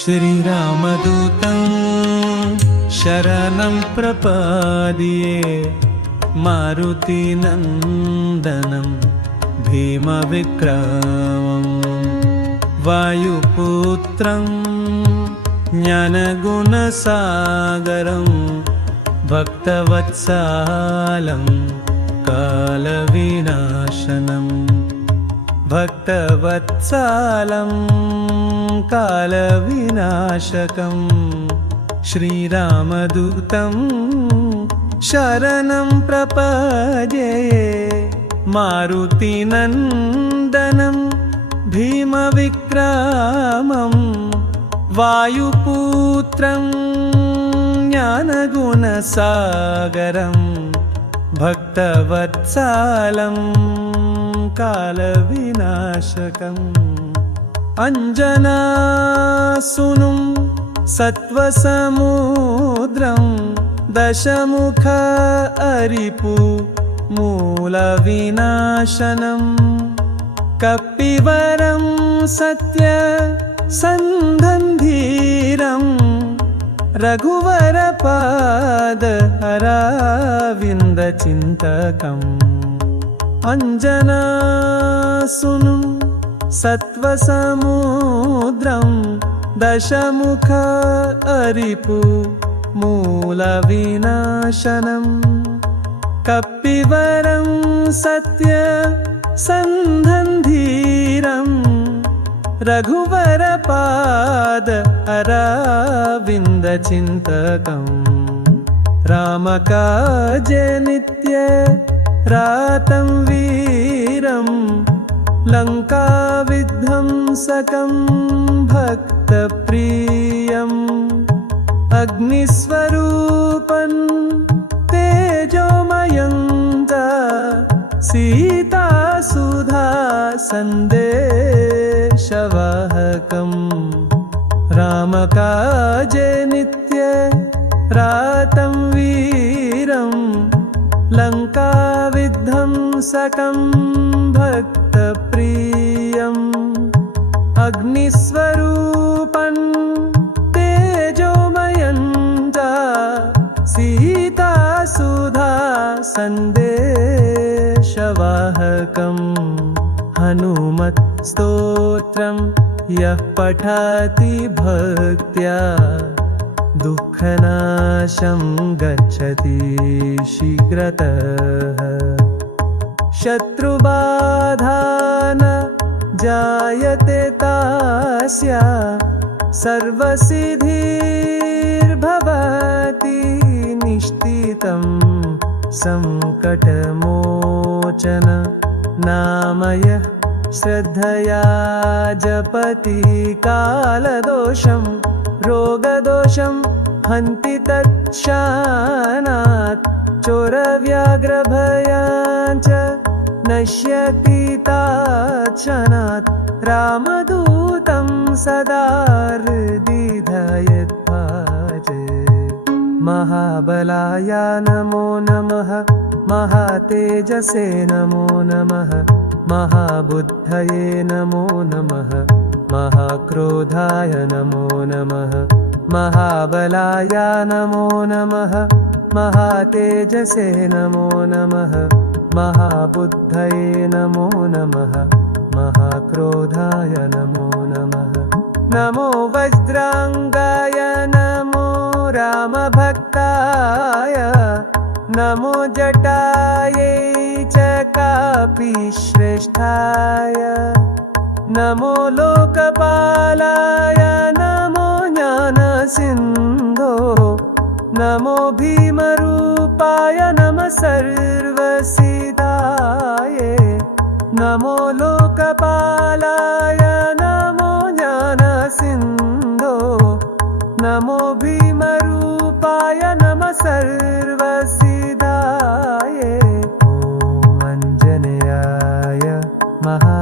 श्रीरामदूतं शरणं प्रपद्ये मारुतिनन्दनं भीमविक्रमं वायुपुत्रं ज्ञानगुणसागरं भक्तवत्सालं कालविनाशनं भक्तवत्सालं कालविनाशकं श्रीरामदूतं शरणं प्रपद्ये मारुतिनन्दनं भीमविक्रमं वायुपुत्रं ज्ञानगुणसागरं भक्तवत्सालं कालविनाशकम् अंजनासूनुं सत्त्वसमुद्रं दशमुख अरिपु मूलविनाशनं कपिवरं सत्यसन्धन्धीरं रघुवरपादहराविन्दचिन्तकम् अंजनासूनुं सत्त्वसमुद्रं दशमुख अरिपु मूलविनाशनं कपिवरं सत्यसन्धन्धीरं रघुवरपादहराविन्दचिन्तकं रामकाजे नित्य रातं वीरं लङ्काविध्वंसकं भक्तप्रियम् अग्निस्वरूपं तेजोमयं च सीतासुधा सन्देशवाहकं रामकाजे नित्य रातं वीरं लङ्काविध्वंसकं भक्तप्रियम् अग्निस्वरूपं तेजोमयं च सीतासुधा सन्देशवाहकं हनुमत्स्तोत्रं यः पठति भक्त्या दुःखनाशं गच्छति शीघ्रतः शत्रुबाधा न जायते तस्य सर्वसिद्धिर्भवति निश्चितं संकटमोचन नामयः श्रद्धया जपति कालदोषं रोगदोषं हन्ति तत्क्षणात् चोरव्याघ्रभयाञ्च नश्यति तत्क्षणात् रामदूतं सदा हृदि ध्यायेत् महाबलाय नमो नमः महातेजसे नमो नमः महाबुद्धये नमो नमः महाक्रोधाय नमो नमः महाबलाय नमो नमः महातेजसे नमो नमः महाबुद्धये नमो नमः महाक्रोधाय नमो नमः नमो वज्रांगाय नमो रामभक्ताय नमो जटायै च कापीश्रेष्ठाय नमो लोकपालाय नमो ज्ञानसिन्धो नमो भीमरूपाय नमः सर्वसिद्धाय नमो लोकपालाय नमो ज्ञानसिन्धो नमो भीमरूपाय नमः सर्वसिद्धाय ॐ आञ्जनेयाय महा